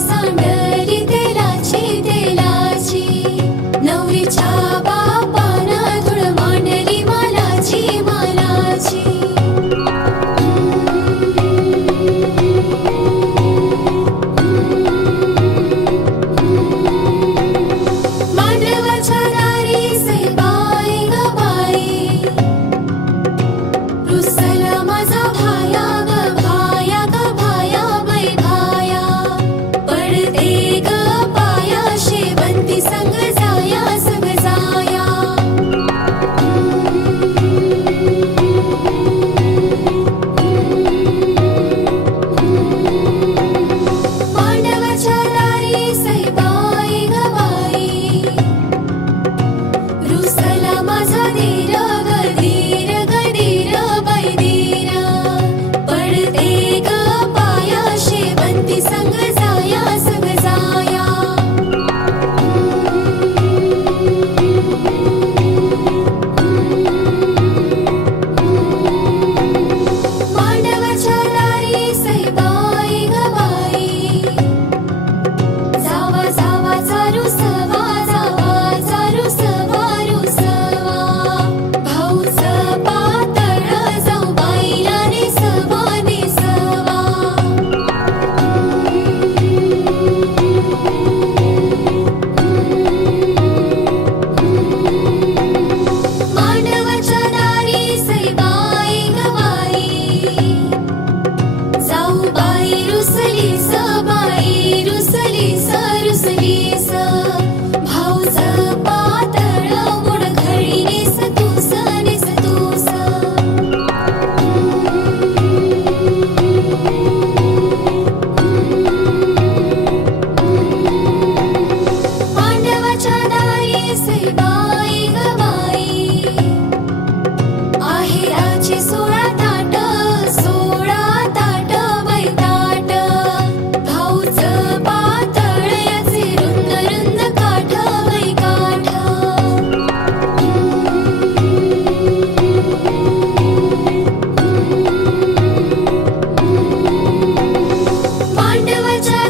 सांडली तेलाची तेलाची नवरीच्या बापानं धूळ मांडली मालाची मालाची मांडवाच्या दारी सैबाई ग बाई रुसला माझा भाया ग भाया ग भाया बाई भाया पडते ग पाया शेवंती संग जाया संग जाया मांडवाच्या दारी सैबाई ग बाई रुसला माझा धीर ग धीर ग धीर बाई धीर पडते ग पाया शेवंती संग जाया संग जाया मांडवाच्या दारी सैबाई ग बाई जावा जावा चारू सवा जावा चारू सवा रुसवा भाऊच पातळ जाऊ बाईला नेसवा नेसवा मांडवाच्या दारी सैबाई ग बाई जाऊ बाई रुसलीस बाई रुसलीस रुसलीस भाऊच पातळ गोड घडी नेस तूस नेस तूस मांडवाच्या दारी सैबाई ग बाई आहेराची 16 ताट 16 ताट बाई ताट भाऊच पातळ याचे रुंद रुंद काठ बाई काठ मांडवाच्या